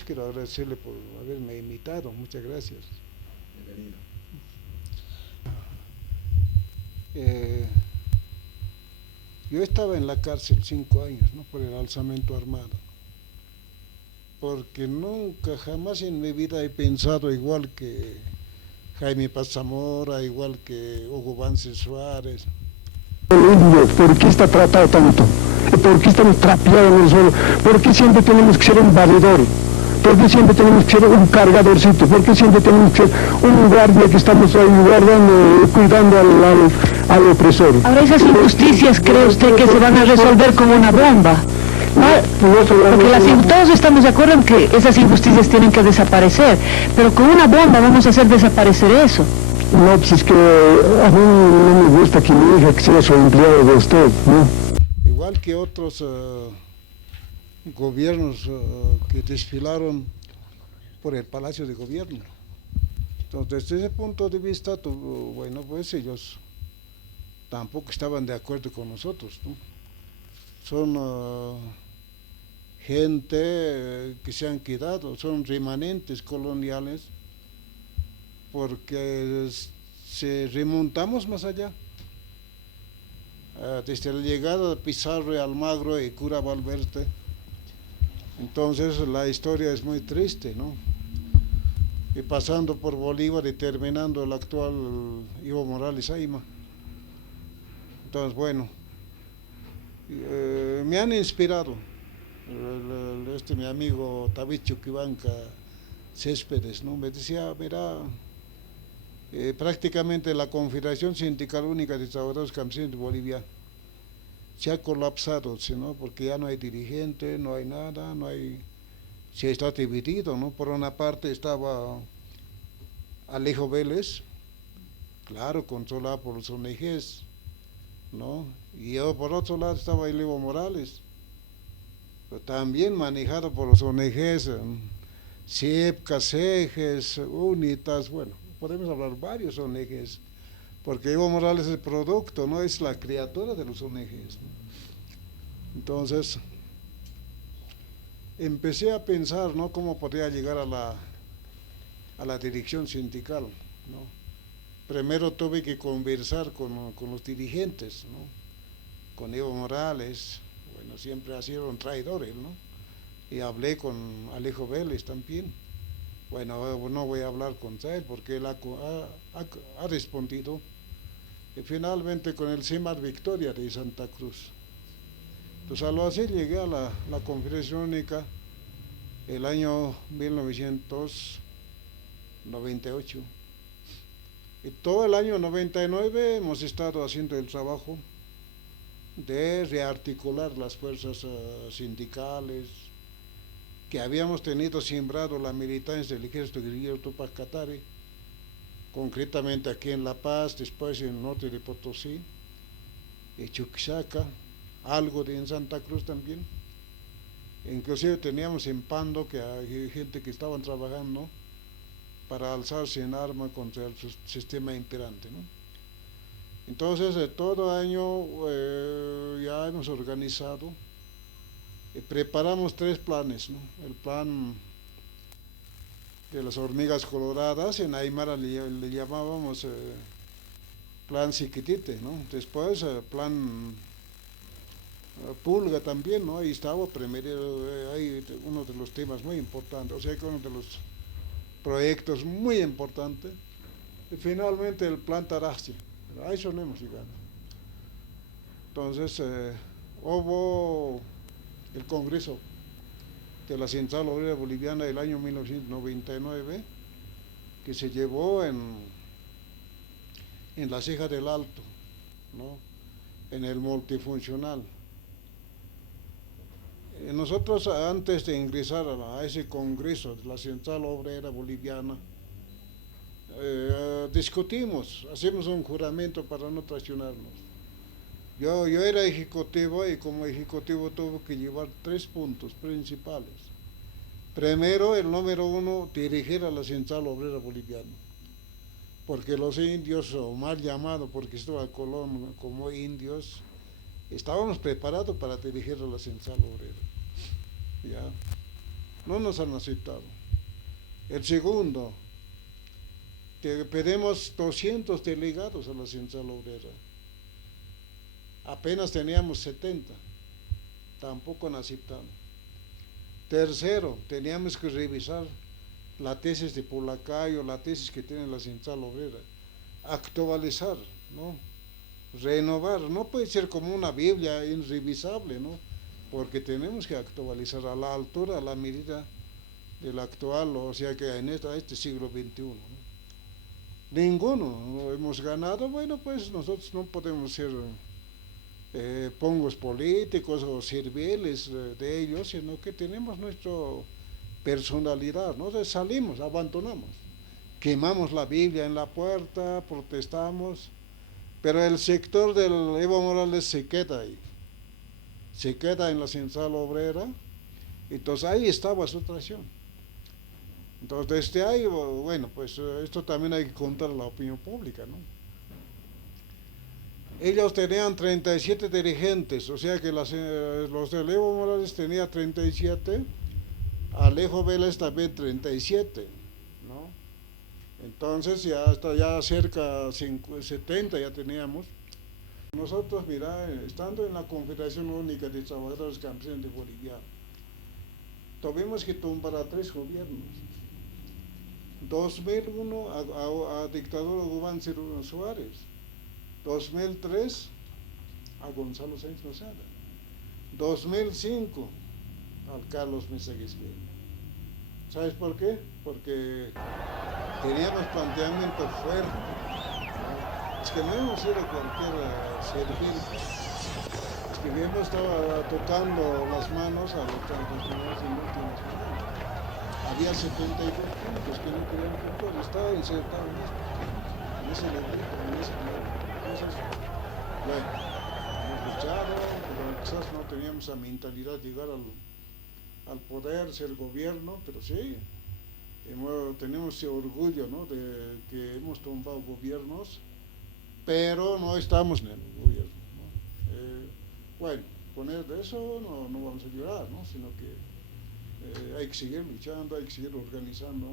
eso quiero agradecerle por haberme invitado, muchas gracias. Bienvenido. Eh, yo estaba en la cárcel 5 años, ¿no? Por el alzamiento armado, porque nunca, jamás en mi vida he pensado igual que Jaime Paz Zamora, igual que Hugo Banzer Suárez. ¿Por qué está tratado tanto? ¿Por qué estamos trapeados en el suelo? ¿Por qué siempre tenemos que ser un valedor? ¿Por qué siempre tenemos que ser un cargadorcito? ¿Por qué siempre tenemos que ser un guardia que estamos ahí guardando, cuidando al opresor? Ahora esas injusticias, ¿cree usted que se van a resolver con una bomba? Porque todos estamos de acuerdo en que esas injusticias tienen que desaparecer, pero con una bomba vamos a hacer desaparecer eso. No, pues es que a mí no me gusta que mi hija que sea su empleado de usted, ¿no? Igual que otros gobiernos que desfilaron por el Palacio de Gobierno. Entonces, desde ese punto de vista, bueno, pues ellos tampoco estaban de acuerdo con nosotros, ¿no? Son gente que se han quedado, son remanentes coloniales, porque si remontamos más allá, desde la llegada de Pizarro y Almagro y Cura Valverde, entonces la historia es muy triste, ¿no? Y pasando por Bolívar y terminando el actual Evo Morales Ayma. Entonces, bueno, me han inspirado mi amigo Tabicho Quibanca Céspedes, ¿no? Me decía, mira, prácticamente la Confederación Sindical Única de Trabajadores Campesinos de Bolivia se ha colapsado, ¿no? Porque ya no hay dirigente, no hay nada, se está dividido, ¿no? Por una parte estaba Alejo Vélez, claro, controlado por los ONGs, ¿no? Y yo, por otro lado estaba el Evo Morales, pero también manejado por los ONGs, CIEP, CASEGES, UNITAS, bueno, podemos hablar varios ONGs, porque Evo Morales es el producto, no es la criatura de los ONGs, ¿no? Entonces, empecé a pensar, ¿no?, cómo podría llegar a la dirección sindical, ¿no? Primero tuve que conversar con los dirigentes, ¿no? Con Evo Morales, bueno, siempre ha sido un traidor él, ¿no? Y hablé con Alejo Vélez también. Bueno, no voy a hablar con él porque él ha respondido. Y finalmente con el CIMAR Victoria de Santa Cruz. Entonces, algo así llegué a la Confederación Única el año 1998. Y todo el año 99 hemos estado haciendo el trabajo de rearticular las fuerzas sindicales, que habíamos tenido sembrado la militancia del ejército guerrillero Tupac Katari, concretamente aquí en La Paz, después en el norte de Potosí, en Chuquisaca, algo en Santa Cruz también. Inclusive teníamos en Pando que hay gente que estaban trabajando para alzarse en arma contra el sistema imperante, ¿no? Entonces, todo año ya hemos organizado, preparamos 3 planes, ¿no? El plan de las hormigas coloradas, en Aymara le llamábamos plan Siquitite, ¿no? Después plan Pulga también, ¿no? Ahí estaba primero, hay uno de los temas muy importantes, o sea que uno de los proyectos muy importantes, y finalmente el plan Taraxia, a eso no hemos llegado. Entonces hubo el Congreso de la Central Obrera Boliviana del año 1999, que se llevó en la Ceja del Alto, ¿no?, en el multifuncional. Nosotros, antes de ingresar a ese Congreso de la Central Obrera Boliviana, discutimos, hacemos un juramento para no traicionarnos. Yo era ejecutivo y como ejecutivo tuve que llevar 3 puntos principales. Primero, el número 1, dirigir a la Central Obrera Boliviana, porque los indios, o mal llamado porque estaba Colón como indios, estábamos preparados para dirigir a la Central Obrera, ¿ya? no nos han aceptado. El segundo, que pedimos 200 delegados a la Central Obrera. Apenas teníamos 70, tampoco han aceptado. Tercero, teníamos que revisar la tesis de Polacayo, la tesis que tiene la Central Obrera, actualizar, ¿no? Renovar, no puede ser como una Biblia irrevisable, ¿no? Porque tenemos que actualizar a la altura, a la medida del actual, o sea que en este siglo XXI, ¿no? Ninguno no hemos ganado. Bueno, pues nosotros no podemos ser pongos políticos o serviles de ellos, sino que tenemos nuestra personalidad, ¿no? Entonces salimos, abandonamos, quemamos la Biblia en la puerta, protestamos, pero el sector del Evo Morales se queda ahí, se queda en la Central Obrera. Entonces ahí estaba su traición. Entonces desde ahí, bueno, pues esto también hay que contar a la opinión pública, ¿no? Ellos tenían 37 dirigentes, o sea que los del Evo Morales tenía 37, Alejo Vélez también 37, ¿no? Entonces ya cerca 70 ya teníamos. Nosotros, mira, estando en la Confederación Única de Trabajadores Campesinos de Bolivia, tuvimos que tumbar a 3 gobiernos. 2001 a dictador Gubán Cirilo Suárez, 2003 a Gonzalo Sáenz Lozada, 2005 al Carlos Mesa Quispe. ¿Sabes por qué? Porque teníamos planteamiento fuerte. Es que no hemos sido cualquier servil. Es que hemos estado tocando las manos a los transnacionales inútiles. Había 72 puntos que no querían puntuar, estaba insertado en ese librito, en ese libro. Entonces, bueno, hemos luchado, pero quizás no teníamos la mentalidad de llegar al poder, ser gobierno, pero sí, tenemos ese orgullo, ¿no?, de que hemos tumbado gobiernos, pero no estamos en el gobierno, ¿no? Bueno, poner de eso no vamos a llorar, ¿no?, sino que hay que seguir luchando, hay que seguir organizando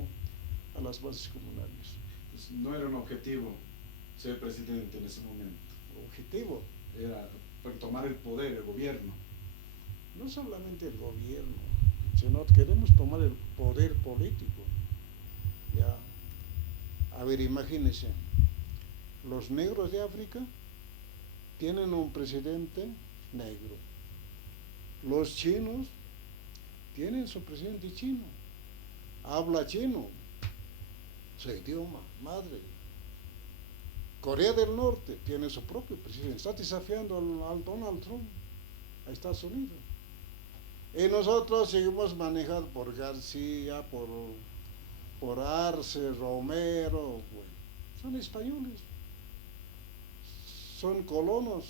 a las bases comunales. Pues no era un objetivo ser presidente en ese momento. Objetivo Era tomar el poder, el gobierno. No solamente el gobierno, sino que queremos tomar el poder político. Ya. A ver, imagínense, los negros de África tienen un presidente negro. Los chinos tienen su presidente chino, habla chino, su idioma madre. Corea del Norte tiene su propio presidente, está desafiando al Donald Trump, a Estados Unidos. Y nosotros seguimos manejados por García, por Arce, Romero, bueno, son españoles, son colonos,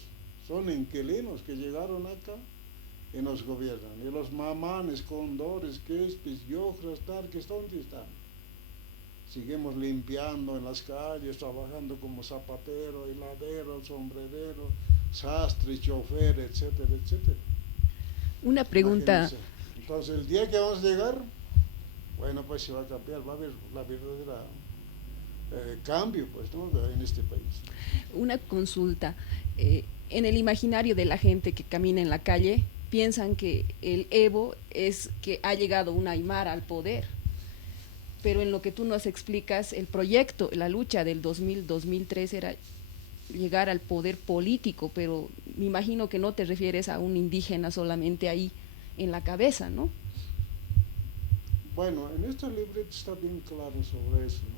son inquilinos que llegaron acá y nos gobiernan. Y los mamanes, condores, quespes, yojras, tarques, ¿dónde están? Seguimos limpiando en las calles, trabajando como zapatero, heladero, sombrerero, sastre, chofer, etcétera, etcétera. Una pregunta. Imagínense. Entonces, el día que vamos a llegar, bueno, pues se va a cambiar, va a haber la verdadera cambio, pues, ¿no?, en este país. Una consulta. En el imaginario de la gente que camina en la calle, piensan que el Evo es que ha llegado un Aymara al poder, pero en lo que tú nos explicas, el proyecto, la lucha del 2000-2003 era llegar al poder político, pero me imagino que no te refieres a un indígena solamente ahí en la cabeza, ¿no? Bueno, en este libreto está bien claro sobre eso, ¿no?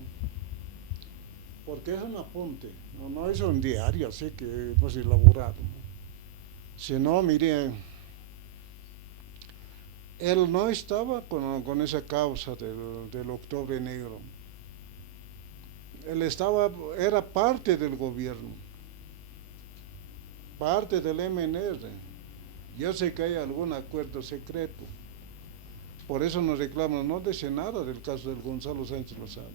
Porque es un apunte, no es un diario así que hemos elaborado, ¿no? Sino, miren, él no estaba con esa causa del Octubre Negro. Él era parte del gobierno, parte del MNR. Yo sé que hay algún acuerdo secreto, por eso nos reclaman, no dice nada del caso del Gonzalo Sáenz Lozada.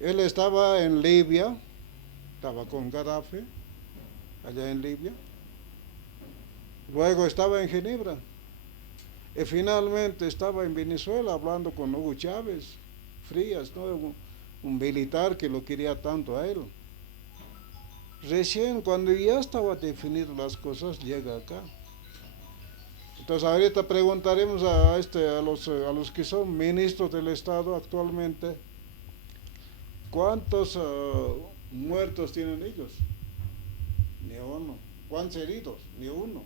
Él estaba en Libia, estaba con Gaddafi, allá en Libia. Luego estaba en Ginebra. Y finalmente estaba en Venezuela hablando con Hugo Chávez, Frías, ¿no? Un militar que lo quería tanto a él. Recién cuando ya estaba definido las cosas, llega acá. Entonces ahorita preguntaremos a los que son ministros del Estado actualmente, ¿cuántos muertos tienen ellos? Ni uno. ¿Cuántos heridos? Ni uno.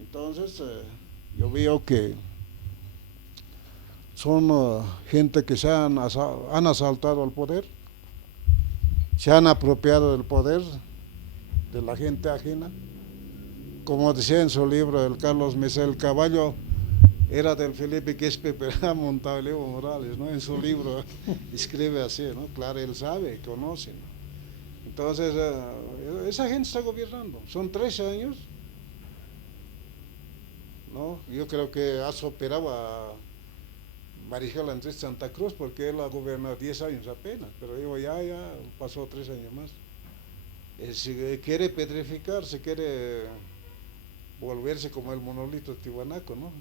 Entonces yo veo que son gente que han asaltado al poder, se han apropiado del poder de la gente ajena. Como decía en su libro el Carlos Mesa, el caballo era del Felipe Quispe, pero ha montado el Evo Morales, ¿no? En su libro escribe así, ¿no? Claro, él sabe, conoce, ¿no? Entonces, esa gente está gobernando, son 3 años, ¿no? Yo creo que ha superado a Marijela Andrés Santa Cruz, porque él ha gobernado 10 años apenas, pero digo, ya pasó 3 años más. Si quiere petrificarse, quiere volverse como el monolito tihuanaco, ¿no?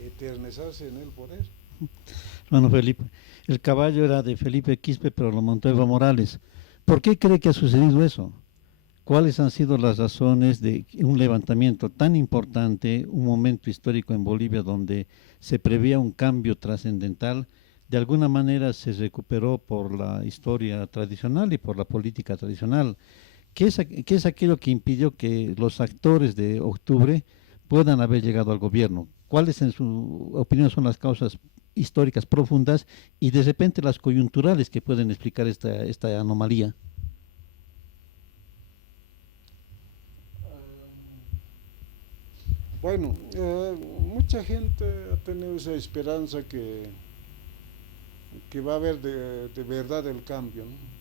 Eternizarse en el poder. Hermano Felipe, el caballo era de Felipe Quispe, pero lo montó Evo Morales. ¿Por qué cree que ha sucedido eso? ¿Cuáles han sido las razones de un levantamiento tan importante, un momento histórico en Bolivia donde se preveía un cambio trascendental? De alguna manera se recuperó por la historia tradicional y por la política tradicional. ¿Qué es aquello que impidió que los actores de octubre puedan haber llegado al gobierno? ¿Cuáles, en su opinión, son las causas históricas profundas y de repente las coyunturales que pueden explicar esta anomalía? Bueno, mucha gente ha tenido esa esperanza que va a haber de verdad el cambio, ¿no?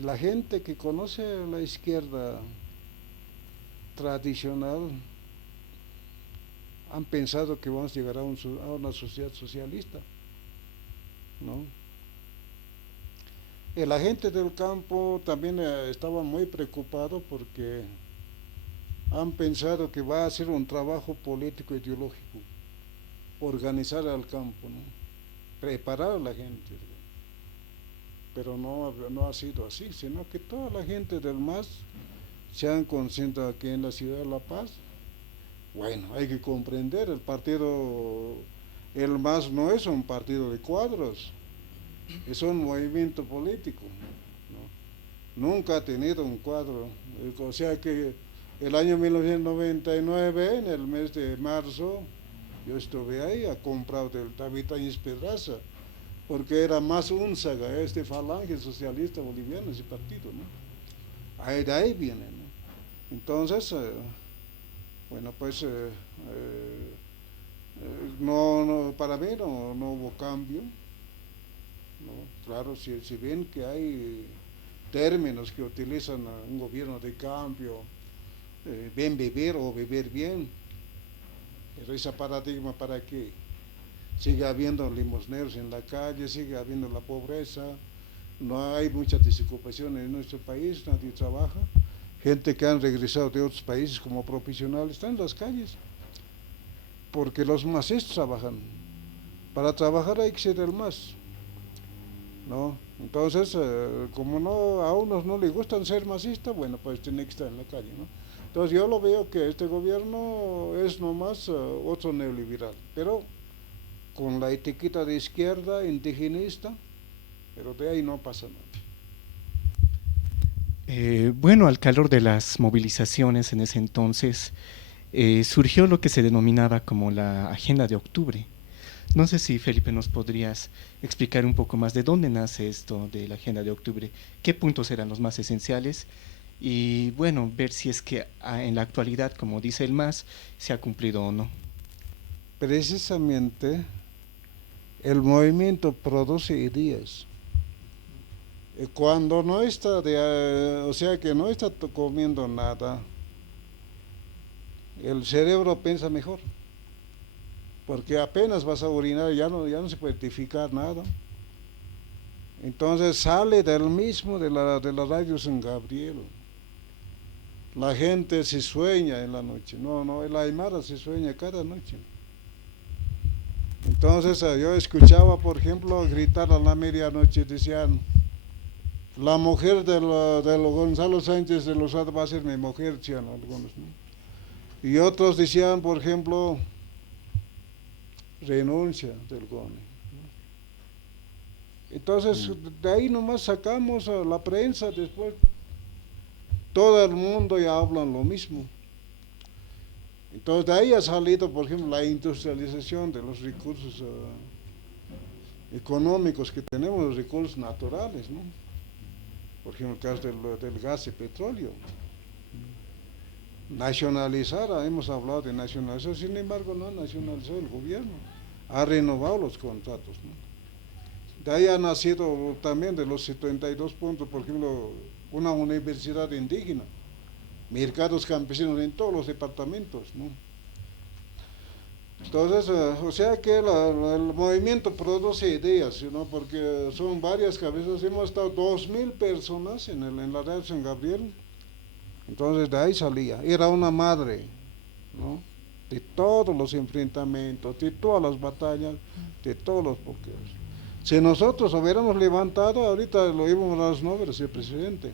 La gente que conoce a la izquierda tradicional han pensado que vamos a llegar a una sociedad socialista, ¿no? Y la gente del campo también estaba muy preocupado porque han pensado que va a ser un trabajo político ideológico, organizar al campo, ¿no? Preparar a la gente. Pero no ha sido así, sino que toda la gente del MAS se han concentrado aquí en la ciudad de La Paz. Bueno, hay que comprender, el MAS no es un partido de cuadros, es un movimiento político, ¿no? Nunca ha tenido un cuadro, o sea que el año 1999, en el mes de marzo, yo estuve ahí, a comprar del David Áñez Pedraza, porque era más Únzaga, Falange Socialista Boliviana, ese partido, ¿no? De ahí viene, ¿no? Entonces, bueno, pues, para mí no hubo cambio, ¿no? Claro, si ven que hay términos que utilizan un gobierno de cambio, bien vivir o vivir bien, pero ese paradigma para qué. Sigue habiendo limosneros en la calle, sigue habiendo la pobreza, no hay mucha desocupación en nuestro país, nadie trabaja, gente que han regresado de otros países como profesionales están en las calles, porque los masistas trabajan, para trabajar hay que ser el MAS, ¿no? Entonces, como a unos no les gustan ser masistas, bueno, pues tienen que estar en la calle, ¿no? Entonces yo lo veo que este gobierno es nomás otro neoliberal, pero con la etiqueta de izquierda, indigenista, pero de ahí no pasa nada. Bueno, al calor de las movilizaciones en ese entonces, surgió lo que se denominaba como la Agenda de Octubre. No sé si, Felipe, nos podrías explicar un poco más de dónde nace esto de la Agenda de Octubre, qué puntos eran los más esenciales y, bueno, ver si es que en la actualidad, como dice el MAS, se ha cumplido o no. Precisamente, el movimiento produce ideas. Cuando no está, o sea que no está comiendo nada, el cerebro piensa mejor, porque apenas vas a orinar ya no se puede identificar nada. Entonces sale del mismo de la radio San Gabriel, la gente se sueña en la noche. No, el aymara se sueña cada noche. Entonces yo escuchaba, por ejemplo, gritar a la medianoche, decían, la mujer de Gonzalo Sánchez de Lozada va a ser mi mujer, decían algunos, ¿no? Y otros decían, por ejemplo, renuncia del GONE. Entonces, de ahí nomás sacamos a la prensa, después todo el mundo ya hablan lo mismo. Entonces, de ahí ha salido, por ejemplo, la industrialización de los recursos económicos que tenemos, los recursos naturales, ¿no? Por ejemplo, el caso del gas y petróleo. Nacionalizar, hemos hablado de nacionalizar, sin embargo, no ha nacionalizado el gobierno, ha renovado los contratos, ¿no? De ahí ha nacido también de los 72 puntos, por ejemplo, una universidad indígena, mercados campesinos en todos los departamentos, ¿no? Entonces, o sea que el movimiento produce ideas, ¿no? Porque son varias cabezas, hemos estado 2000 personas en la red San Gabriel, entonces de ahí salía, era una madre, ¿no? De todos los enfrentamientos, de todas las batallas, de todos los bloqueos. Si nosotros hubiéramos levantado, ahorita lo íbamos a las 9 el presidente.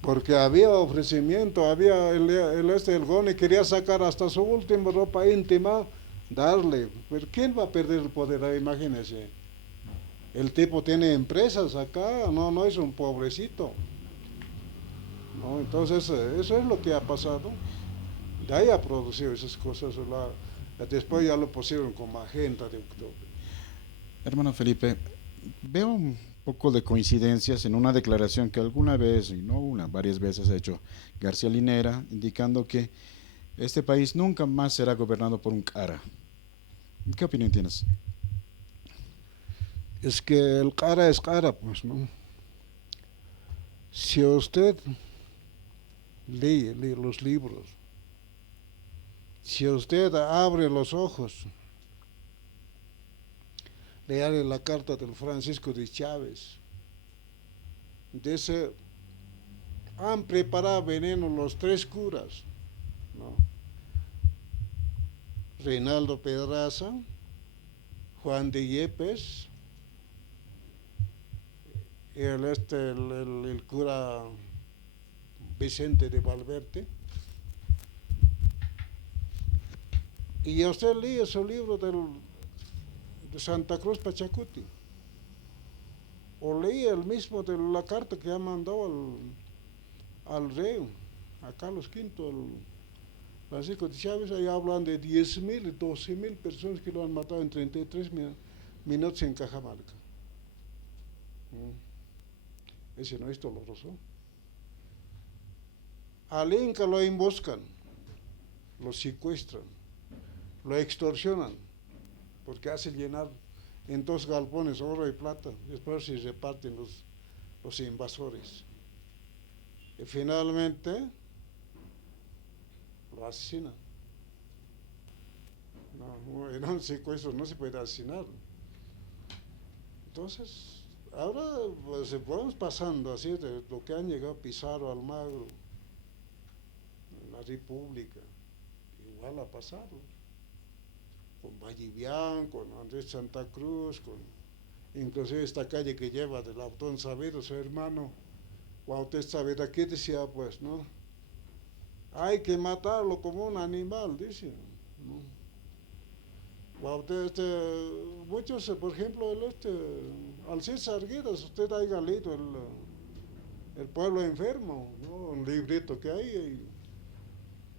Porque había ofrecimiento, había el GONE quería sacar hasta su última ropa íntima, darle. Pero ¿quién va a perder el poder? Imagínense. El tipo tiene empresas acá, no es un pobrecito. ¿No? Entonces, eso es lo que ha pasado. De ahí ha producido esas cosas. Después ya lo pusieron como agenda de octubre. Hermano Felipe, veo un poco de coincidencias en una declaración que alguna vez, y no una, varias veces ha hecho García Linera, indicando que este país nunca más será gobernado por un cara. ¿Qué opinión tienes? Es que el cara es cara, pues, ¿no? Si usted lee los libros, si usted abre los ojos, leale la carta del Francisco de Chávez, dice, han preparado veneno los 3 curas, ¿no? Reinaldo Pedraza, Juan de Yepes, el cura Vicente de Valverde. Y usted lee su libro de Santa Cruz Pachacuti, o leí el mismo de la carta que ha mandado al rey, a Carlos V, al Francisco de Chávez. Ahí hablan de 10.000, 12.000 personas que lo han matado en 33 minutos en Cajamarca. Ese no es doloroso. Al Inca lo emboscan, lo secuestran, lo extorsionan, porque hace llenar en 2 galpones oro y plata, después se reparten los invasores. Y finalmente lo asesinan. No, en un secuestro no se puede asesinar. Entonces, ahora pues, vamos pasando así de lo que han llegado Pizarro, Almagro, la República, igual ha pasado. Con Vallivian, con Andrés Santa Cruz, inclusive esta calle que lleva del Autón Saavedra, su hermano Cuauhtémoc Saavedra, ¿qué decía pues, no? Hay que matarlo como un animal, dice, ¿no? Muchos, por ejemplo, Alcides Arguedas, usted haya leído el pueblo enfermo, ¿no? Un librito que hay,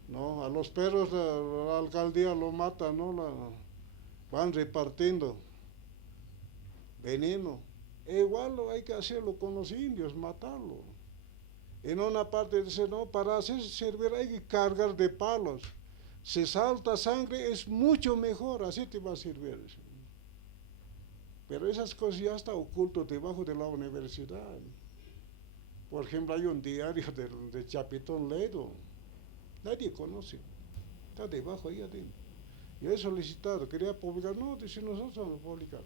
¿no? A los perros la alcaldía lo mata, ¿no? Van repartiendo veneno. Igual hay que hacerlo con los indios, matarlo. En una parte dice, no, para hacerse servir hay que cargar de palos. Si salta sangre es mucho mejor, así te va a servir. Pero esas cosas ya están ocultas debajo de la universidad. Por ejemplo, hay un diario de Chapitón Ledo. Nadie conoce, está debajo ahí adentro. Yo he solicitado, quería publicar, no, dice nosotros vamos a publicar.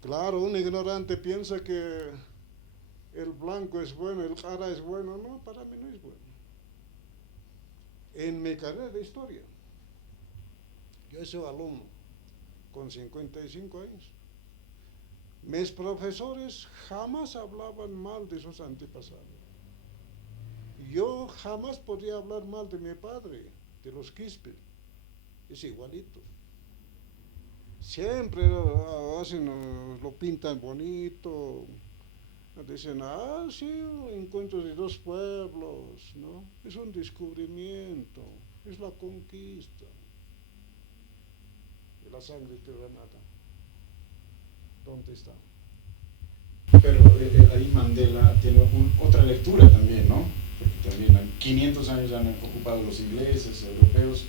Claro, un ignorante piensa que el blanco es bueno, el cara es bueno. No, para mí no es bueno. En mi carrera de historia, yo soy alumno con 55 años. Mis profesores jamás hablaban mal de sus antepasados. Yo jamás podía hablar mal de mi padre, de los Quispe. Es igualito. Siempre lo pintan bonito. Dicen, sí, encuentro de dos pueblos, ¿no? Es un descubrimiento, es la conquista de la sangre terrenata. ¿Dónde está? Pero ahí Mandela tiene otra lectura también, ¿no? Porque también 500 años han ocupado los ingleses, europeos,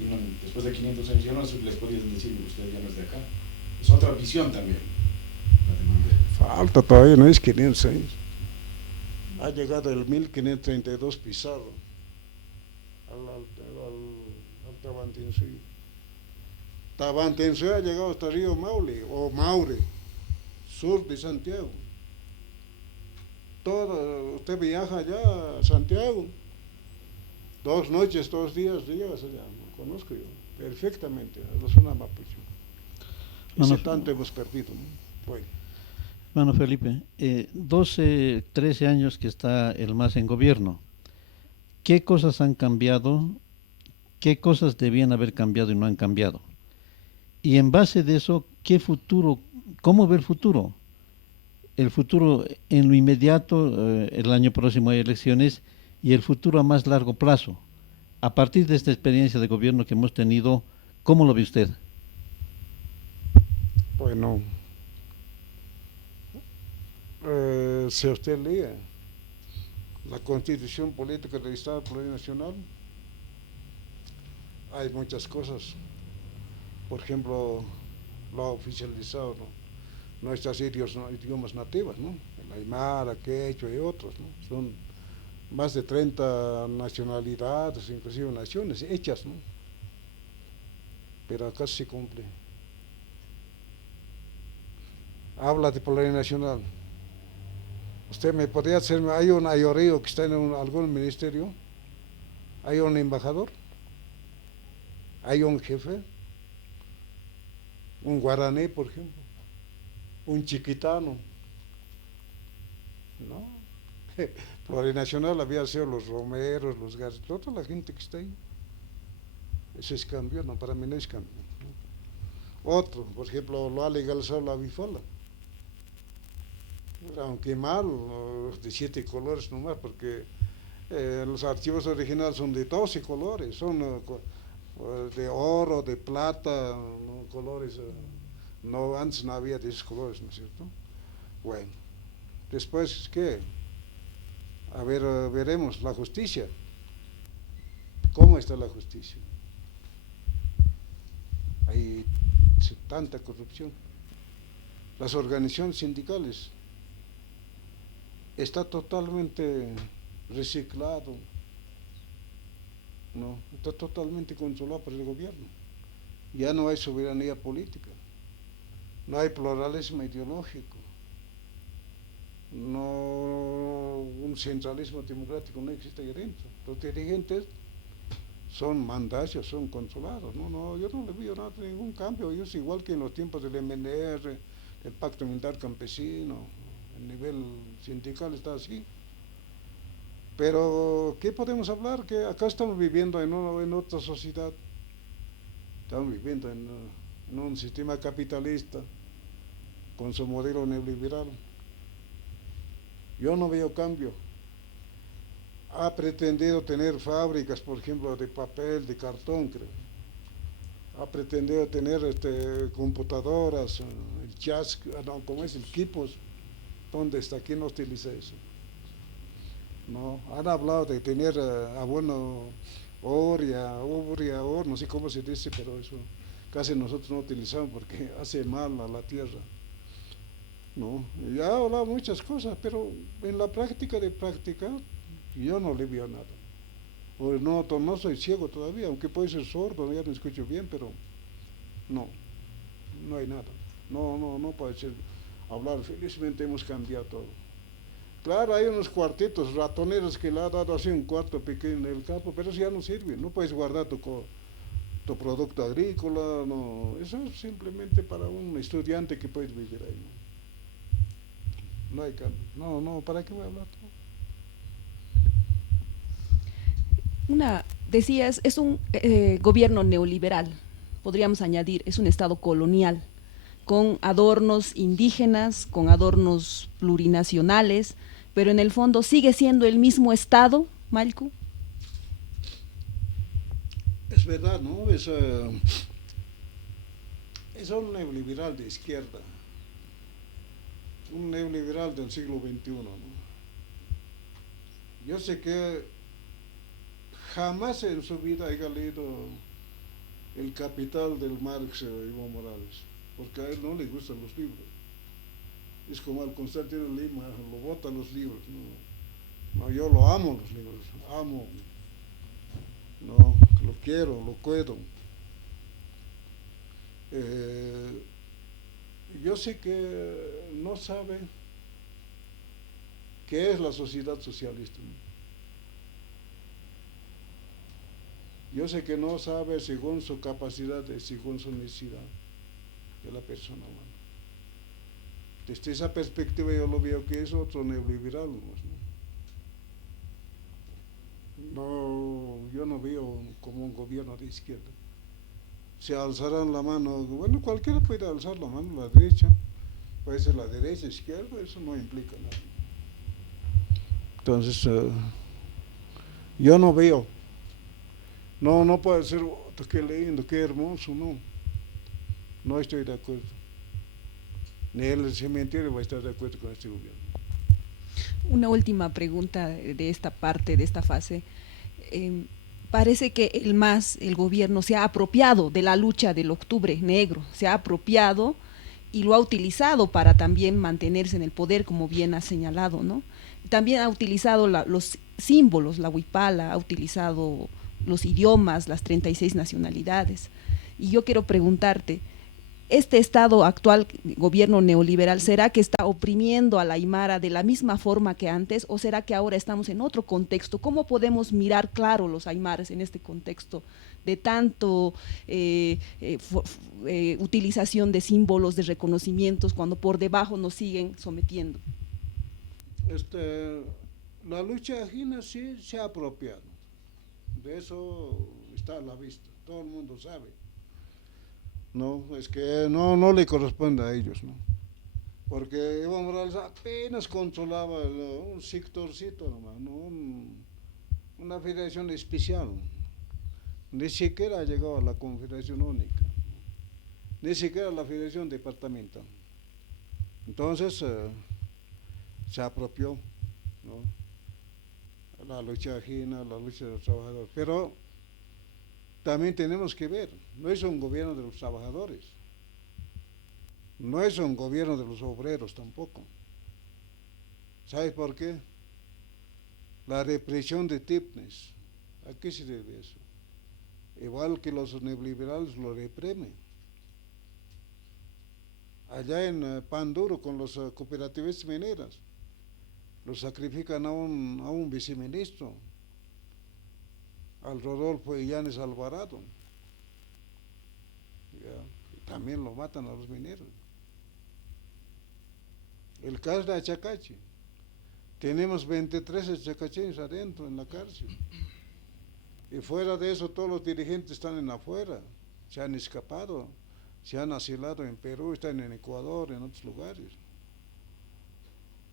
y no, después de 500 años ya no les podían decir, usted ya no es de acá. Es otra visión también, la de Mandela. Falta todavía, no es 500 años. Ha llegado el 1532 Pizarro al Tabantinsuyo. Tabantinsuyo ha llegado hasta Río Maule o Maure, sur de Santiago. Usted viaja allá a Santiago, 2 noches, 2 días, llegas allá, lo conozco yo perfectamente, a la zona mapuche. Ese tanto hemos perdido, ¿no? Bueno. Bueno, Felipe, 12, 13 años que está el MAS en gobierno. ¿Qué cosas han cambiado? ¿Qué cosas debían haber cambiado y no han cambiado? Y en base de eso, ¿qué futuro, cómo ve el futuro? El futuro en lo inmediato, el año próximo hay elecciones, y el futuro a más largo plazo. A partir de esta experiencia de gobierno que hemos tenido, ¿cómo lo ve usted? Bueno, si usted lee la Constitución Política del Estado Plurinacional, hay muchas cosas. Por ejemplo, lo ha oficializado, ¿no? Nuestras idiomas nativas, ¿no? El aymara, quechua y otros, ¿no? Son más de 30 nacionalidades, inclusive naciones hechas, ¿no? Pero acá se cumple. Habla de plurinacional. Usted me podría hacer, hay un ayorío que está en algún ministerio, hay un embajador, hay un jefe, un guaraní, por ejemplo, un chiquitano, ¿no? Plurinacional había sido los romeros, los garces, toda la gente que está ahí. Ese es cambio, no, para mí no es cambio, ¿no? Otro, por ejemplo, lo ha legalizado la bifola. Aunque mal, de 7 colores nomás, porque los archivos originales son de 12 colores, son de oro, de plata, ¿no? Colores, no, antes no había de esos colores, ¿no es cierto? Bueno, después, ¿qué? A ver, veremos la justicia. ¿Cómo está la justicia? Hay tanta corrupción. Las organizaciones sindicales, está totalmente reciclado, ¿no? Está totalmente controlado por el gobierno. Ya no hay soberanía política, no hay pluralismo ideológico, no, un centralismo democrático no existe ahí dentro. Los dirigentes son mandacios, son controlados. No, yo no le veo nada, ningún cambio. Yo soy igual que en los tiempos del MNR, el Pacto Militar Campesino. El nivel sindical está así. Pero, ¿qué podemos hablar? Que acá estamos viviendo en otra sociedad. Estamos viviendo en un sistema capitalista con su modelo neoliberal. Yo no veo cambio. Ha pretendido tener fábricas, por ejemplo, de papel, de cartón, creo. Ha pretendido tener computadoras, el jazz, no, ¿cómo es? El equipos. ¿Dónde está? ¿Quién no utiliza eso? No, han hablado de tener abono oria, no sé cómo se dice, pero eso casi nosotros no utilizamos porque hace mal a la tierra. No, ya ha hablado muchas cosas, pero en la práctica yo no le veo nada. O no soy ciego todavía, aunque puede ser sordo, ya no escucho bien, pero no hay nada. No puede ser hablar. Felizmente hemos cambiado todo. Claro, hay unos cuartitos ratoneros que le ha dado así un cuarto pequeño en el campo, pero eso ya no sirve, no puedes guardar tu producto agrícola, no, eso es simplemente para un estudiante que puede vivir ahí. No hay cambio. No, ¿para qué voy a hablar? Decías, es un gobierno neoliberal, podríamos añadir, es un Estado colonial, con adornos indígenas, con adornos plurinacionales, pero en el fondo sigue siendo el mismo Estado, Malcu. Es verdad, ¿no? Es un neoliberal de izquierda, un neoliberal del siglo XXI, ¿no? Yo sé que jamás en su vida haya leído El Capital del Marx Evo Morales, porque a él no le gustan los libros. Es como al Constantino Lima, lo botan los libros. No, yo lo amo los libros, amo, no, lo quiero, lo cuido. Yo sé que no sabe qué es la sociedad socialista, ¿no? Yo sé que no sabe según su capacidad, según su necesidad de la persona humana. Desde esa perspectiva yo lo veo que es otro neoliberal, ¿no? Yo no veo como un gobierno de izquierda. Se alzarán la mano, bueno, cualquiera puede alzar la mano, la derecha, puede ser la derecha, izquierda, eso no implica nada. Entonces, yo no veo. No puede ser, oh, qué lindo, qué hermoso, no estoy de acuerdo. Ni el cementerio va a estar de acuerdo con este gobierno. Una última pregunta de esta parte, de esta fase. Parece que el gobierno se ha apropiado de la lucha del Octubre Negro, se ha apropiado y lo ha utilizado para también mantenerse en el poder, como bien ha señalado, ¿no? También ha utilizado los símbolos, la huipala, ha utilizado los idiomas, las 36 nacionalidades. Y yo quiero preguntarte, ¿este Estado actual, gobierno neoliberal, será que está oprimiendo a la aymara de la misma forma que antes o será que ahora estamos en otro contexto? ¿Cómo podemos mirar claro los aymaras en este contexto de tanto utilización de símbolos, de reconocimientos, cuando por debajo nos siguen sometiendo? La lucha ajena sí se ha apropiado. De eso está a la vista, todo el mundo sabe. No, es que no le corresponde a ellos, ¿no? Porque Evo Morales apenas controlaba un sectorcito nomás, ¿no? Una federación especial. Ni siquiera ha llegado a la confederación única, ni siquiera a la federación departamental. Entonces, se apropió, ¿no? La lucha ajena, la lucha de los trabajadores. Pero también tenemos que ver, no es un gobierno de los trabajadores, no es un gobierno de los obreros tampoco. ¿Sabes por qué? La represión de Tifnes, ¿a qué se debe eso? Igual que los neoliberales lo reprimen. Allá en Pan Duro con los cooperativistas mineras, lo sacrifican a un viceministro, al Rodolfo Illanes Alvarado. Y también lo matan a los mineros. El caso de Achacachi, tenemos 23 achacacheños adentro en la cárcel. Y fuera de eso todos los dirigentes están en afuera, se han escapado, se han asilado en Perú, están en Ecuador, en otros lugares.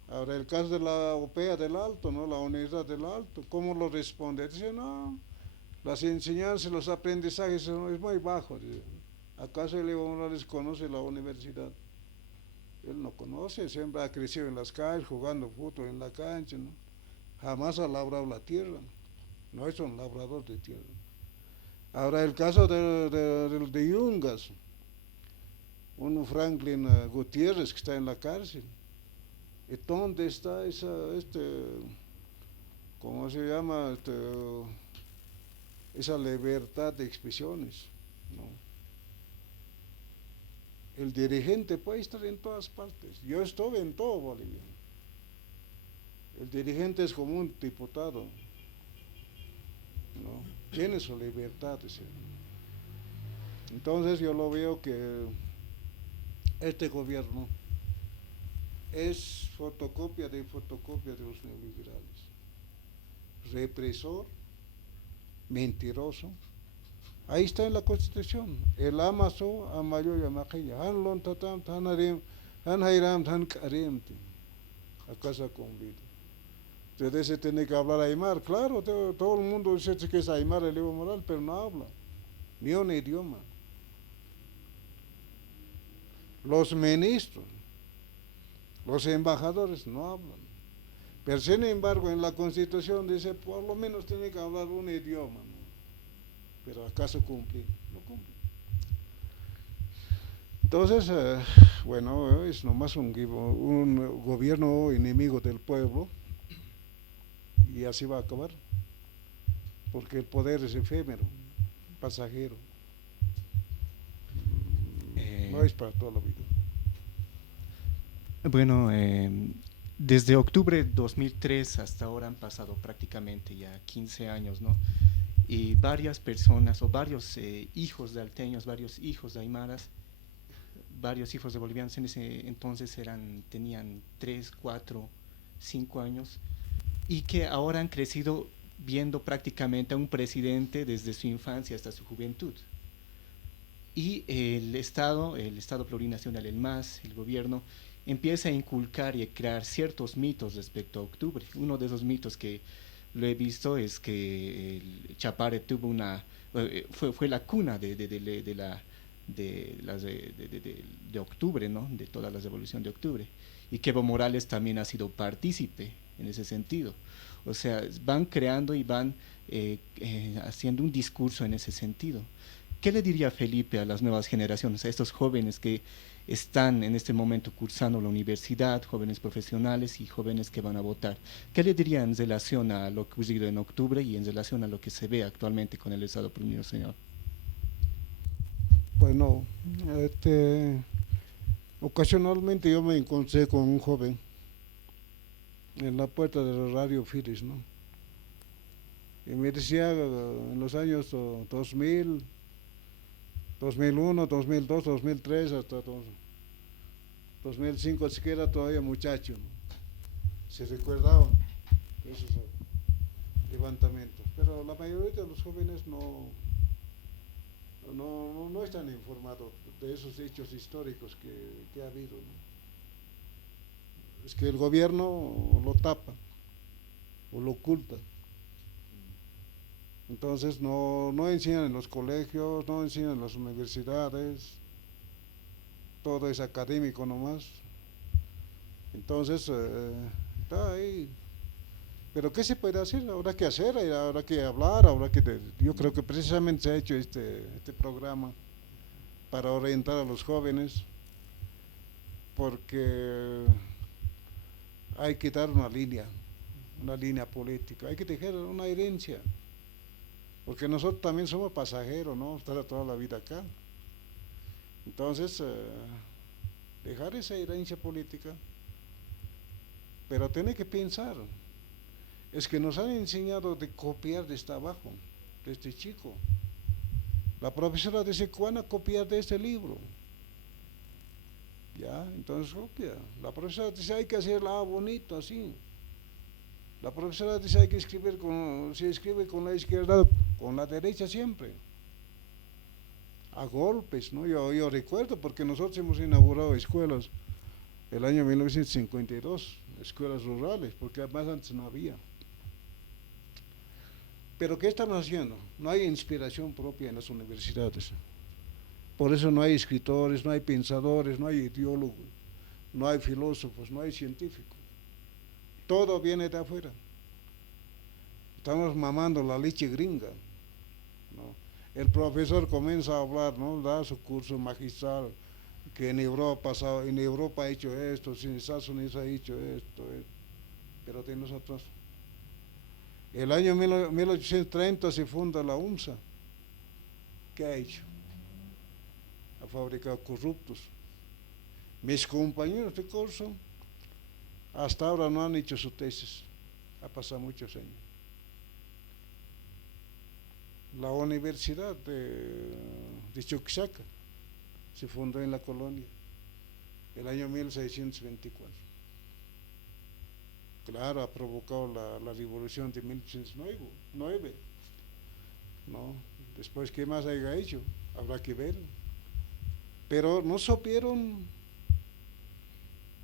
Ahora el caso de la OPEA del Alto, ¿no? La Unidad del Alto, ¿cómo lo responde? Dice, no, las enseñanzas, los aprendizajes es muy bajo. Dice, ¿acaso el Evo Morales conoce la universidad? Él no conoce, siempre ha crecido en las calles, jugando fútbol en la cancha, ¿no? Jamás ha labrado la tierra, no es un labrador de tierra. Ahora el caso de Yungas, uno Franklin Gutiérrez que está en la cárcel. ¿Y dónde está cómo se llama, esa libertad de expresiones? ¿No? El dirigente puede estar en todas partes. Yo estuve en todo Bolivia. El dirigente es como un diputado, ¿no? Tiene su libertad. Entonces yo lo veo que este gobierno es fotocopia de los neoliberales. Represor, mentiroso. Ahí está en la Constitución. El amaso, amayo yamaquilla. Han lon tatam, tan harim, han hairam, tan karim. Acaso con vida. Entonces se tiene que hablar aymar. Claro, todo el mundo dice que es aymar el Evo Morales, pero no habla. Ni un idioma. Los ministros, los embajadores no hablan. Pero sin embargo en la Constitución dice por lo menos tiene que hablar un idioma, ¿no? Pero ¿acaso cumplen? No cumplen. Entonces, bueno, es nomás un gobierno enemigo del pueblo y así va a acabar. Porque el poder es efímero, pasajero. No es para toda la vida. Bueno, desde octubre de 2003 hasta ahora han pasado prácticamente ya 15 años, ¿no? Y varias personas o varios hijos de alteños, varios hijos de aymaras, varios hijos de bolivianos en ese entonces tenían 3, 4, 5 años y que ahora han crecido viendo prácticamente a un presidente desde su infancia hasta su juventud. Y el Estado plurinacional, el MAS, el gobierno, empieza a inculcar y a crear ciertos mitos respecto a octubre. Uno de esos mitos que lo he visto es que el Chapare tuvo fue la cuna de octubre, ¿no? De toda la revolución de octubre, y que Evo Morales también ha sido partícipe en ese sentido. O sea, van creando y van haciendo un discurso en ese sentido. ¿Qué le diría Felipe a las nuevas generaciones, a estos jóvenes que están en este momento cursando la universidad, jóvenes profesionales y jóvenes que van a votar? ¿Qué le diría en relación a lo ocurrido en octubre y en relación a lo que se ve actualmente con el Estado plurinacional? Bueno, ocasionalmente yo me encontré con un joven en la puerta de la radio Fides, ¿no? Y me decía en los años 2000, 2001, 2002, 2003, hasta 2005, así que era todavía muchacho, ¿no? Se recordaban esos levantamientos, pero la mayoría de los jóvenes no están informados de esos hechos históricos que ha habido, ¿no? Es que el gobierno lo tapa o lo oculta. Entonces no enseñan en los colegios, no enseñan en las universidades, todo es académico nomás. Entonces está ahí. Pero ¿qué se puede hacer? Habrá que hacer, habrá que hablar, yo creo que precisamente se ha hecho este programa para orientar a los jóvenes, porque hay que dar una línea política, hay que dejar una herencia. Porque nosotros también somos pasajeros, ¿no? Estar toda la vida acá. Entonces, dejar esa herencia política, pero tiene que pensar, es que nos han enseñado de copiar desde abajo, desde chico. La profesora dice, ¿cuándo copiar de este libro? Ya, entonces copia. La profesora dice, hay que hacerla bonito, así. La profesora dice, hay que escribir, se escribe con la izquierda, con la derecha siempre, a golpes, ¿no? Yo recuerdo, porque nosotros hemos inaugurado escuelas el año 1952, escuelas rurales, porque además antes no había. Pero ¿qué estamos haciendo? No hay inspiración propia en las universidades. Por eso no hay escritores, no hay pensadores, no hay ideólogos, no hay filósofos, no hay científicos. Todo viene de afuera. Estamos mamando la leche gringa, ¿no? El profesor comienza a hablar, ¿no? Da su curso magistral, que en Europa ha hecho esto, en Estados Unidos ha hecho esto, pero de nosotros. El año 1830 se funda la UMSA. ¿Qué ha hecho? Ha fabricado corruptos. Mis compañeros de curso hasta ahora no han hecho su tesis. ha pasado muchos años. La Universidad de Chuquisaca se fundó en la colonia el año 1624. Claro, ha provocado la revolución de 1809, ¿no? Después, ¿qué más haya hecho? Habrá que ver. Pero no supieron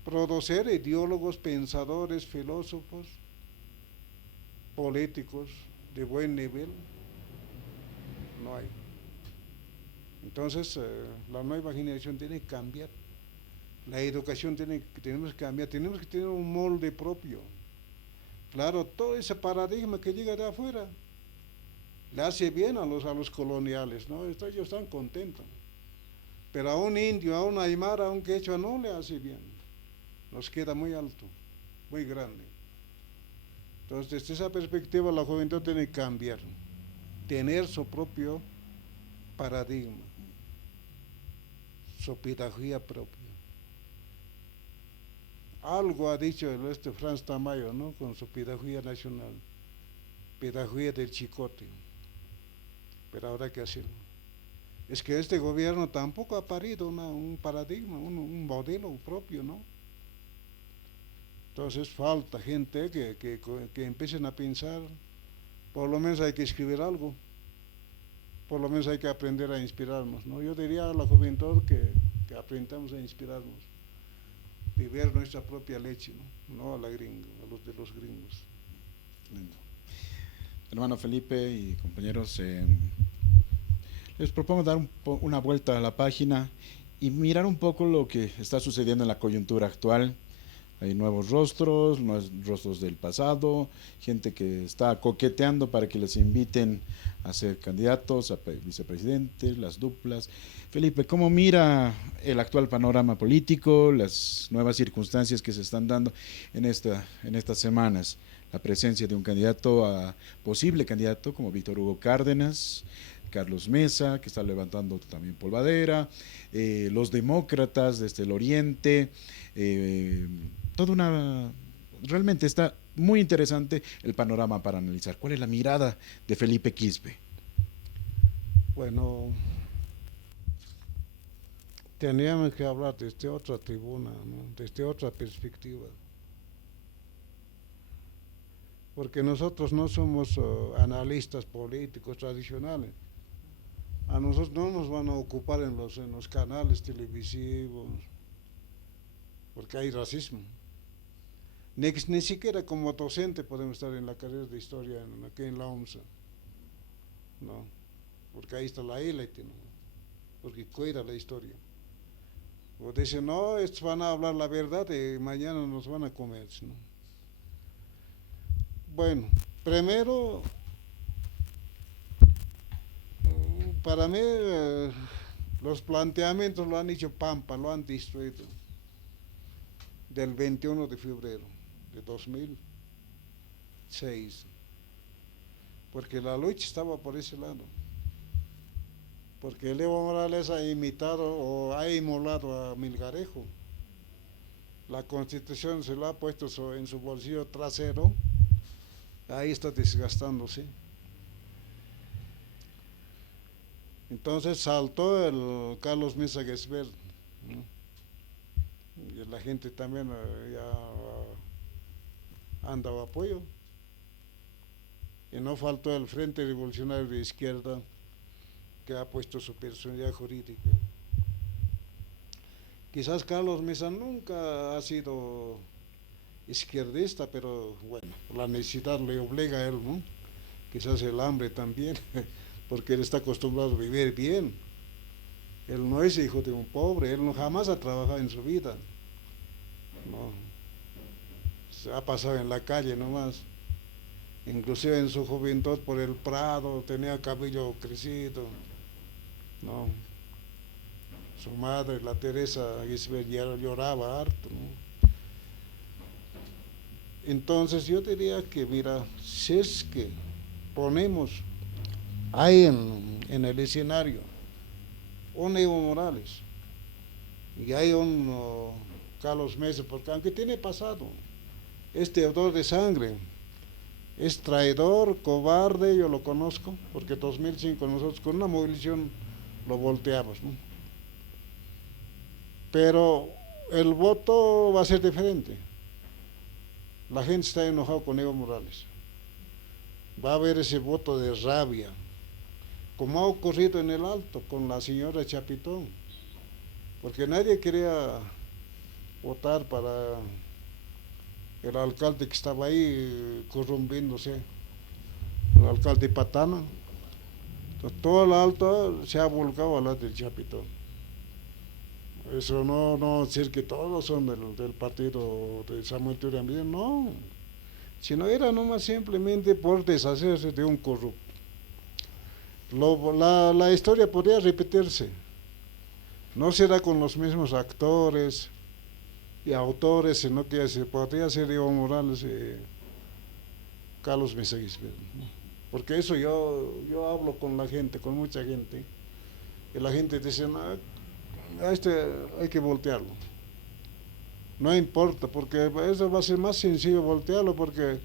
producir ideólogos, pensadores, filósofos, políticos de buen nivel. No hay. Entonces, la nueva generación tiene que cambiar. La educación tenemos que cambiar, tenemos que tener un molde propio. Claro, todo ese paradigma que llega de afuera le hace bien a los coloniales, ¿no? Ellos están contentos. Pero a un indio, a un aymara, a un quechua no le hace bien. Nos queda muy alto, muy grande. Entonces, desde esa perspectiva, la juventud tiene que cambiar, tener su propio paradigma, su pedagogía propia. Algo ha dicho Franz Tamayo, ¿no? Con su pedagogía nacional, pedagogía del chicote. Pero habrá que hacerlo. Es que este gobierno tampoco ha parido un paradigma, un modelo propio, ¿no? Entonces falta gente que empiecen a pensar, por lo menos hay que escribir algo, por lo menos hay que aprender a inspirarnos, ¿no? Yo diría a la juventud que aprendamos a inspirarnos, beber nuestra propia leche, no a la gringa, a los de los gringos. Lindo. Hermano Felipe y compañeros, les propongo dar una vuelta a la página y mirar un poco lo que está sucediendo en la coyuntura actual. Hay nuevos rostros del pasado, gente que está coqueteando para que les inviten a ser candidatos, a vicepresidentes, las duplas. Felipe, ¿cómo mira el actual panorama político, las nuevas circunstancias que se están dando en estas semanas? La presencia de un posible candidato como Víctor Hugo Cárdenas, Carlos Mesa, que está levantando también polvadera, los demócratas desde el oriente, realmente está muy interesante el panorama para analizar. ¿Cuál es la mirada de Felipe Quispe? Bueno, teníamos que hablar desde otra tribuna, ¿no? Desde otra perspectiva. Porque nosotros no somos analistas políticos tradicionales. A nosotros no nos van a ocupar en los canales televisivos, porque hay racismo. Ni siquiera como docente podemos estar en la carrera de historia aquí en la OMSA, ¿no? Porque ahí está la élite, ¿no? Porque cuida la historia. O dicen, no, estos van a hablar la verdad y mañana nos van a comer, ¿no? Bueno, primero, para mí, los planteamientos lo han hecho Pampa, lo han destruido, del 21 de febrero de 2006, porque la lucha estaba por ese lado, porque el Evo Morales ha imitado o ha inmolado a Milgarejo. La Constitución se lo ha puesto en su bolsillo trasero, ahí está desgastándose. Entonces saltó el Carlos Mesa Gesbert, ¿no? Y la gente también ya andaba apoyo. Y no faltó el Frente Revolucionario de Izquierda, que ha puesto su personalidad jurídica. Quizás Carlos Mesa nunca ha sido izquierdista, pero bueno, la necesidad le obliga a él, ¿no? Quizás el hambre también, porque él está acostumbrado a vivir bien. Él no es hijo de un pobre, él no jamás ha trabajado en su vida, no. Se ha pasado en la calle nomás. Inclusive en su juventud por el Prado, tenía cabello crecido, ¿no? Su madre, la Teresa Gisbert, lloraba harto, ¿no? Entonces yo diría que, mira, si es que ponemos ahí en el escenario un Evo Morales y hay un Carlos Mesa, porque aunque tiene pasado, es deudor de sangre, Es traidor, cobarde, yo lo conozco, porque 2005 nosotros con una movilización lo volteamos, ¿no? Pero el voto va a ser diferente. La gente está enojada con Evo Morales. Va a haber ese voto de rabia, como ha ocurrido en el Alto con la señora Chapitón, porque nadie quería votar para el alcalde que estaba ahí corrompiéndose, el alcalde Patana. Entonces, todo el Alto se ha volcado al lado del Chapitón. Eso no decir que todos son del partido de Samuel Turambién, no, sino era nomás simplemente por deshacerse de un corrupto. La historia podría repetirse, no será con los mismos actores y autores, sino que se podría ser Evo Morales y Carlos Mesa Quispe, ¿no? Porque eso yo hablo con la gente, con mucha gente, y la gente dice, no, a este hay que voltearlo. No importa, porque eso va a ser más sencillo voltearlo, porque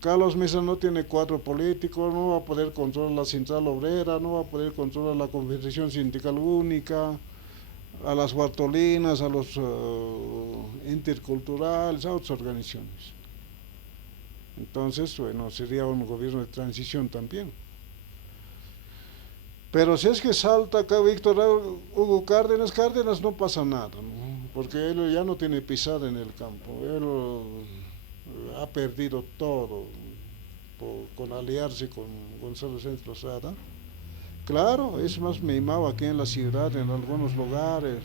Carlos Mesa no tiene cuadro político, no va a poder controlar la central obrera, no va a poder controlar la Confederación Sindical Única, a las Bartolinas, a los interculturales, a otras organizaciones. Entonces, bueno, sería un gobierno de transición también. Pero si es que salta acá Víctor Hugo Cárdenas no pasa nada, ¿no? Porque él ya no tiene pisada en el campo, él ha perdido todo con aliarse con Gonzalo Sáenz Lozada. Claro, es más mimado aquí en la ciudad, en algunos lugares,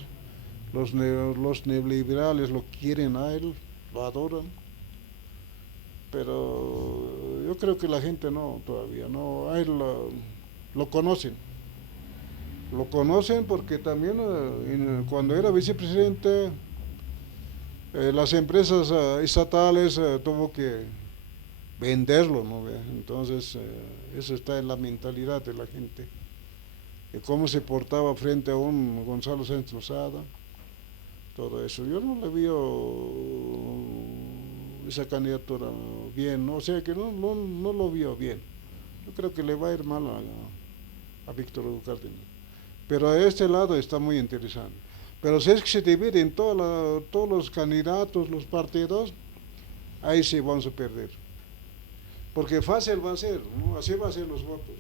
los neoliberales lo quieren a él, lo adoran, pero yo creo que la gente no, todavía no, a él lo conocen. Lo conocen porque también cuando era vicepresidente, las empresas estatales tuvo que venderlo, ¿no? Entonces, eso está en la mentalidad de la gente. Y cómo se portaba frente a un Gonzalo Sáenz Lozada, todo eso. Yo no le vio esa candidatura bien, ¿no? O sea que no lo vio bien. Yo creo que le va a ir mal a Víctor Hugo Cárdenas. Pero a este lado está muy interesante. Pero si es que se dividen todos los candidatos, los partidos, ahí sí vamos a perder. Porque fácil va a ser, ¿no? Así va a ser los votos.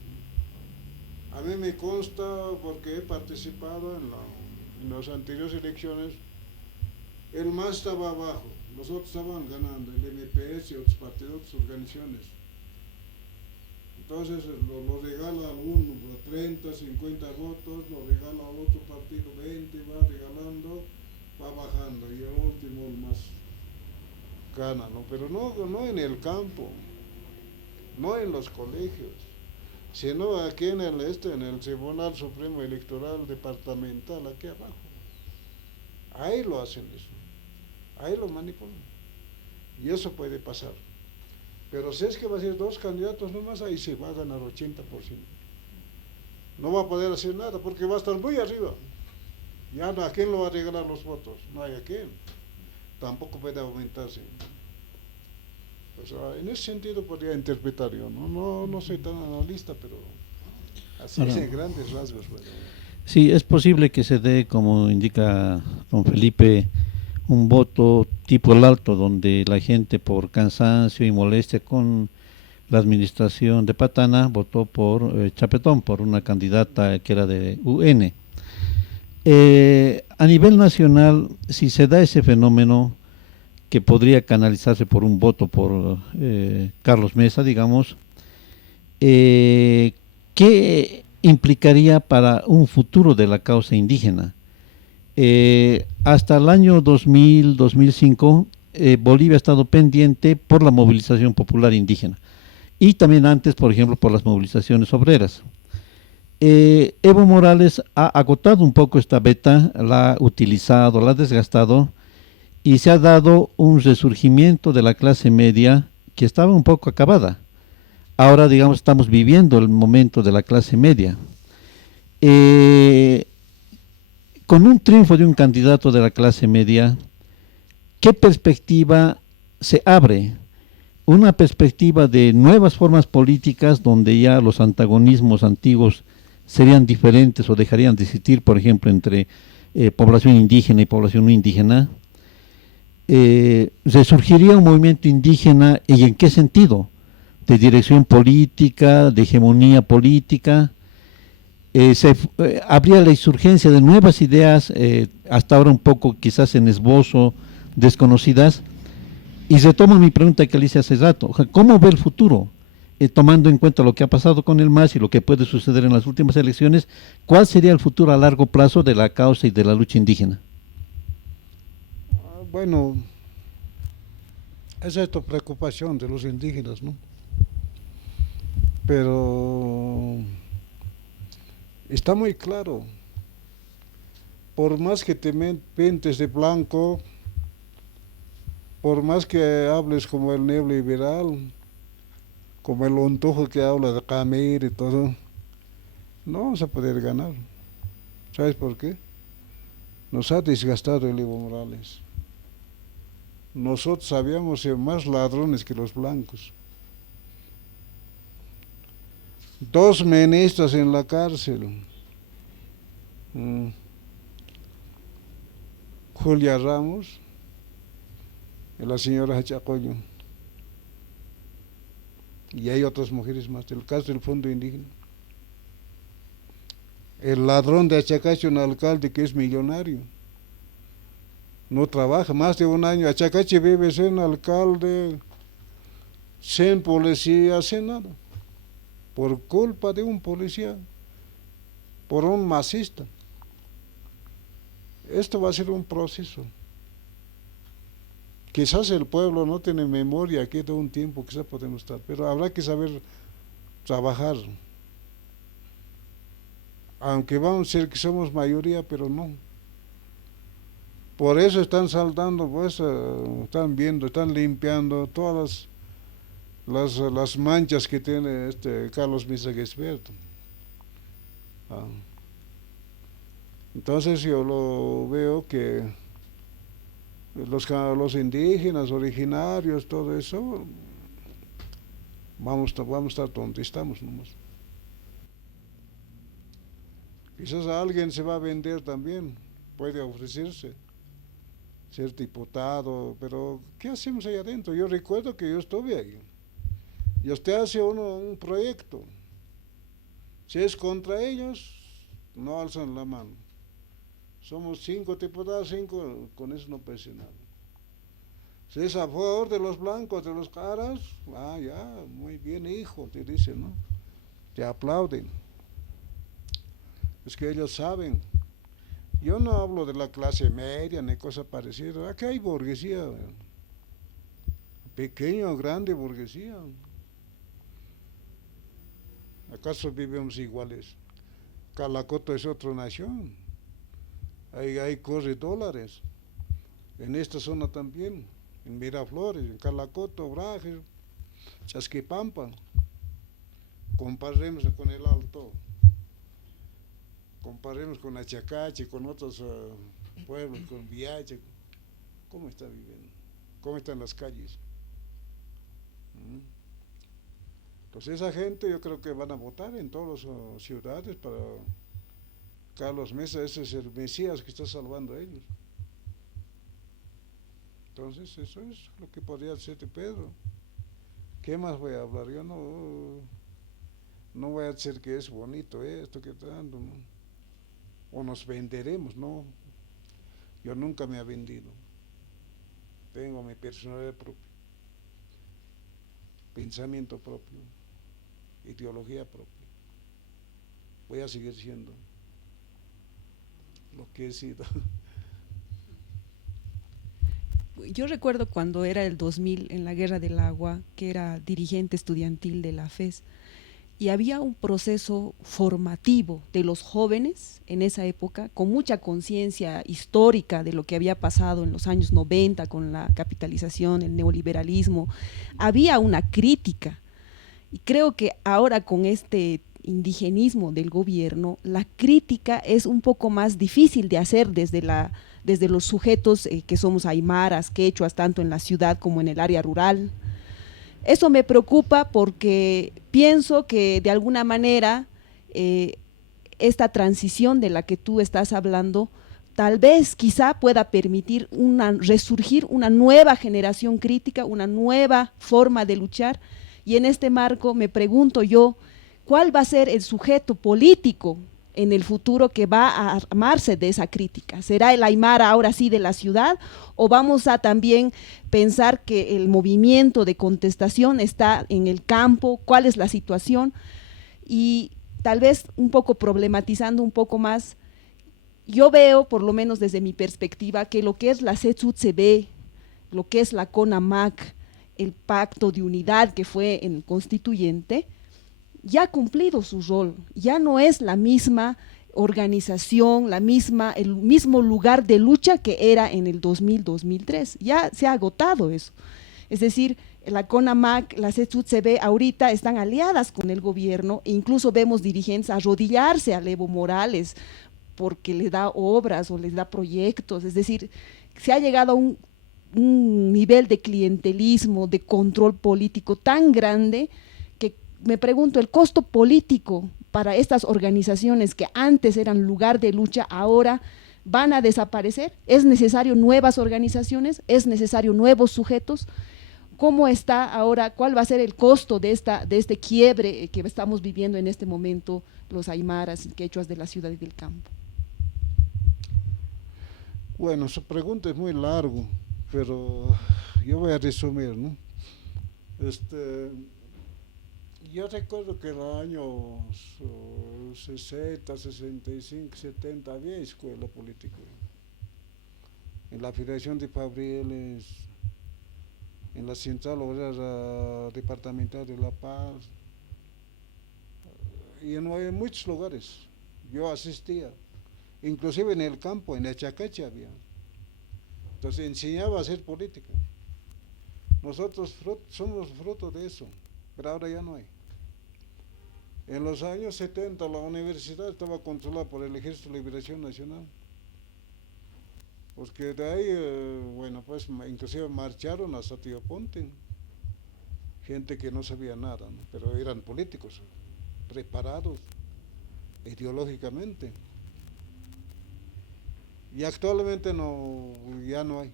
A mí me consta, porque he participado en las anteriores elecciones, el MAS estaba abajo, los otros estaban ganando, el MPS y otros partidos, otras organizaciones. Entonces lo regala a uno 30, 50 votos, lo regala a otro partido 20, va regalando, va bajando y el último el más gana, ¿no? Pero no en el campo, no en los colegios, sino aquí en el Tribunal Supremo Electoral Departamental, aquí abajo. Ahí lo hacen eso, ahí lo manipulan. Y eso puede pasar. Pero si es que va a ser dos candidatos nomás, ahí se va a ganar 80%. No va a poder hacer nada porque va a estar muy arriba. Ya a quién lo va a regalar los votos, no hay a quién. Tampoco puede aumentarse. O sea, en ese sentido podría interpretar yo, no soy tan analista, pero así en grandes rasgos. Bueno. Sí, es posible que se dé, como indica don Felipe, un voto tipo el Alto, donde la gente por cansancio y molestia con la administración de Patana votó por Chapetón, por una candidata que era de UN. A nivel nacional, si se da ese fenómeno que podría canalizarse por un voto por Carlos Mesa, digamos, ¿qué implicaría para un futuro de la causa indígena? Hasta el año 2000-2005, Bolivia ha estado pendiente por la movilización popular indígena y también antes, por ejemplo, por las movilizaciones obreras. Evo Morales ha agotado un poco esta beta, la ha utilizado, la ha desgastado y se ha dado un resurgimiento de la clase media que estaba un poco acabada. Ahora, digamos, estamos viviendo el momento de la clase media. Con un triunfo de un candidato de la clase media, ¿qué perspectiva se abre una perspectiva de nuevas formas políticas donde ya los antagonismos antiguos serían diferentes o dejarían de existir, por ejemplo, entre población indígena y población no indígena. ¿Resurgiría un movimiento indígena y en qué sentido? ¿De dirección política, de hegemonía política? ¿Habría la insurgencia de nuevas ideas, hasta ahora un poco quizás en esbozo, desconocidas? Y retomo mi pregunta que le hice hace rato, ¿cómo ve el futuro? Tomando en cuenta lo que ha pasado con el MAS y lo que puede suceder en las últimas elecciones, ¿cuál sería el futuro a largo plazo de la causa y de la lucha indígena? Bueno, esa es tu preocupación de los indígenas, ¿no? Pero está muy claro, por más que te pintes de blanco, por más que hables como el neoliberal, como el ontojo que habla de Camir y todo, no vamos a poder ganar. ¿Sabes por qué? Nos ha desgastado el Evo Morales. Nosotros habíamos sido más ladrones que los blancos. 2 ministros en la cárcel. Julia Ramos y la señora Hachacoyo. Y hay otras mujeres más, el caso del Fondo Indígena. El ladrón de Achacachi, un alcalde que es millonario, no trabaja más de 1 año. Achacachi vive sin alcalde, sin policía, sin nada, por culpa de un policía, por un masista. Esto va a ser un proceso. Quizás el pueblo no tiene memoria, queda un tiempo, quizás podemos estar, pero habrá que saber trabajar. Aunque vamos a ser que somos mayoría, pero no. Por eso están saltando, pues, están viendo, están limpiando todas las manchas que tiene Carlos Mesa Gesberto. Entonces yo lo veo que los indígenas, originarios, todo eso, vamos a estar donde estamos nomás. Quizás a alguien se va a vender también, puede ofrecerse, ser diputado, pero ¿qué hacemos ahí adentro? Yo recuerdo que yo estuve ahí, y usted hace un proyecto, si es contra ellos, no alzan la mano. Somos 5 diputados, 5, con eso no pasa nada. Si es a favor de los blancos, de los caras, ya, muy bien, hijo, te dicen, ¿no? Te aplauden. Es que ellos saben. Yo no hablo de la clase media ni cosa parecida. Aquí hay burguesía, pequeña o grande burguesía. ¿Acaso vivimos iguales? Calacoto es otra nación. Ahí corre dólares. En esta zona también, en Miraflores, en Calacoto, Brajes, Chasquipampa. Comparemos con el Alto, comparemos con Achacachi, con otros pueblos, con Viache. ¿Cómo está viviendo? ¿Cómo están las calles? Entonces esa gente yo creo que van a votar en todas las ciudades para Carlos Mesa. Ese es el Mesías que está salvando a ellos. Entonces eso es lo que podría hacer de Pedro. ¿Qué más voy a hablar? Yo no voy a decir que es bonito esto, que tanto, ¿no? O nos venderemos, no. Yo nunca me he vendido. Tengo mi personalidad propia, pensamiento propio, ideología propia. Voy a seguir siendo lo que he sido. Yo recuerdo cuando era el 2000 en la Guerra del Agua, que era dirigente estudiantil de la FES, y había un proceso formativo de los jóvenes en esa época, con mucha conciencia histórica de lo que había pasado en los años 90 con la capitalización, el neoliberalismo. Había una crítica, y creo que ahora con este indigenismo del gobierno, la crítica es un poco más difícil de hacer desde los sujetos que somos aymaras, quechuas, tanto en la ciudad como en el área rural. Eso me preocupa porque pienso que de alguna manera esta transición de la que tú estás hablando, tal vez quizá pueda permitir resurgir una nueva generación crítica, una nueva forma de luchar, y en este marco me pregunto yo, ¿cuál va a ser el sujeto político en el futuro que va a armarse de esa crítica? ¿Será el aymara ahora sí de la ciudad o vamos a también pensar que el movimiento de contestación está en el campo? ¿Cuál es la situación? Y tal vez un poco problematizando un poco más, yo veo, por lo menos desde mi perspectiva, que lo que es la CETSUTCB, lo que es la CONAMAC, el pacto de unidad que fue en constituyente, ya ha cumplido su rol, ya no es la misma organización, el mismo lugar de lucha que era en el 2000-2003, ya se ha agotado eso. Es decir, la CONAMAC, la CETSUTCB ahorita están aliadas con el gobierno e incluso vemos dirigentes arrodillarse a Evo Morales porque le da obras o les da proyectos, es decir, se ha llegado a un nivel de clientelismo, de control político tan grande que me pregunto, el costo político para estas organizaciones que antes eran lugar de lucha, ahora van a desaparecer. ¿Es necesario nuevas organizaciones? ¿Es necesario nuevos sujetos? ¿Cómo está ahora? ¿Cuál va a ser el costo de este quiebre que estamos viviendo en este momento los aymaras y quechuas de la ciudad y del campo? Bueno, su pregunta es muy largo, pero yo voy a resumir, ¿no? Yo recuerdo que en los años 60, 65, 70 había escuela política. En la Federación de Fabriles, en la Central Obrera Departamental de La Paz, y en muchos lugares yo asistía, inclusive en el campo, en Echacacha había. Entonces enseñaba a hacer política. Nosotros somos fruto de eso, pero ahora ya no hay. En los años 70 la universidad estaba controlada por el Ejército de Liberación Nacional, porque de ahí, bueno, pues inclusive marcharon hasta Tío Ponte, gente que no sabía nada, ¿no? Pero eran políticos, preparados ideológicamente. Y actualmente ya no hay,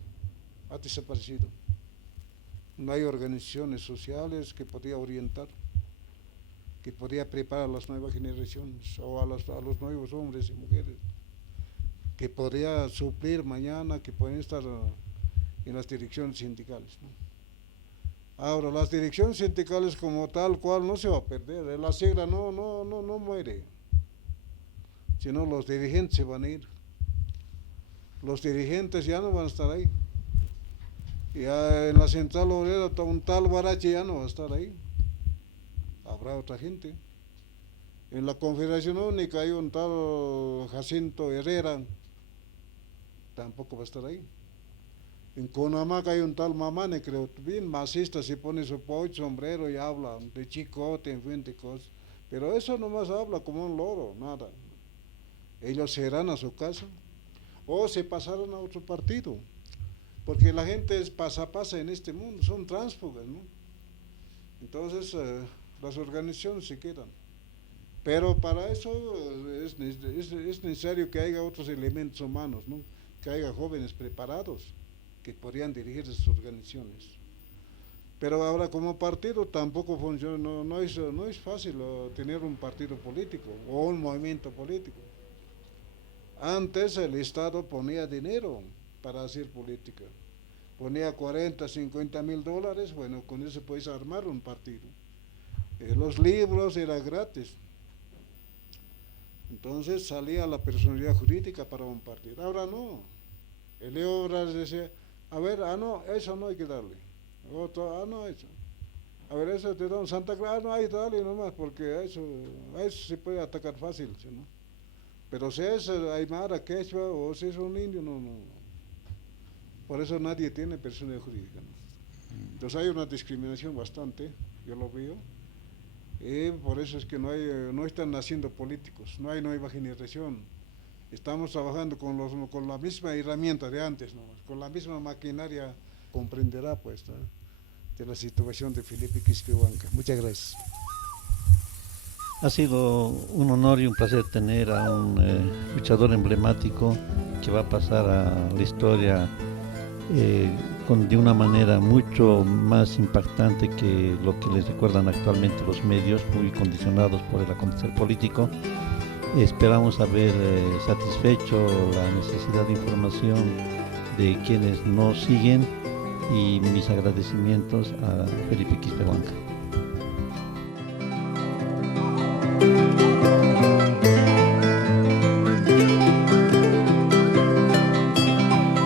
ha desaparecido. No hay organizaciones sociales que podía orientar, que podía preparar a las nuevas generaciones o a los nuevos hombres y mujeres, que podría suplir mañana, que pueden estar en las direcciones sindicales, ¿no? Ahora, las direcciones sindicales como tal cual no se va a perder, la sigla no muere, sino los dirigentes se van a ir. Los dirigentes ya no van a estar ahí. Ya en la Central Obrera un tal Guarache ya no va a estar ahí. Habrá otra gente. En la Confederación Única hay un tal Jacinto Herrera, tampoco va a estar ahí. En Conamac hay un tal Mamane, creo, bien masista, se pone su pocho, sombrero y habla de chicote, en fin de cosas. Pero eso nomás habla como un loro, nada. Ellos se irán a su casa o se pasaron a otro partido, porque la gente es pasa en este mundo, son tránsfugas, ¿no? Entonces las organizaciones se quedan, pero para eso es necesario que haya otros elementos humanos, ¿no? Que haya jóvenes preparados que podrían dirigir esas organizaciones. Pero ahora como partido tampoco funciona, no es fácil tener un partido político o un movimiento político. Antes el Estado ponía dinero para hacer política, ponía 40, 50 mil dólares, bueno, con eso puedes armar un partido. Los libros eran gratis, entonces salía la personalidad jurídica para un partido. Ahora no, el Evo Morales decía, a ver, no, eso no hay que darle, otro, no, eso. A ver, eso te da un Santa Clara, no hay que darle nomás, porque a eso se puede atacar fácil, ¿no? Pero si es aymara, quechua o si es un indio, no. Por eso nadie tiene personalidad jurídica, ¿no? Entonces hay una discriminación bastante, yo lo veo, y por eso es que no están naciendo políticos, no hay nueva generación. Estamos trabajando con la misma herramienta de antes, ¿no? Con la misma maquinaria, comprenderá pues, ¿no? de la situación de Felipe Quispe Huanca. Muchas gracias. Ha sido un honor y un placer tener a un luchador emblemático que va a pasar a la historia de una manera mucho más impactante que lo que les recuerdan actualmente los medios, muy condicionados por el acontecer político. Esperamos haber satisfecho la necesidad de información de quienes nos siguen y mis agradecimientos a Felipe Quispe Huanca.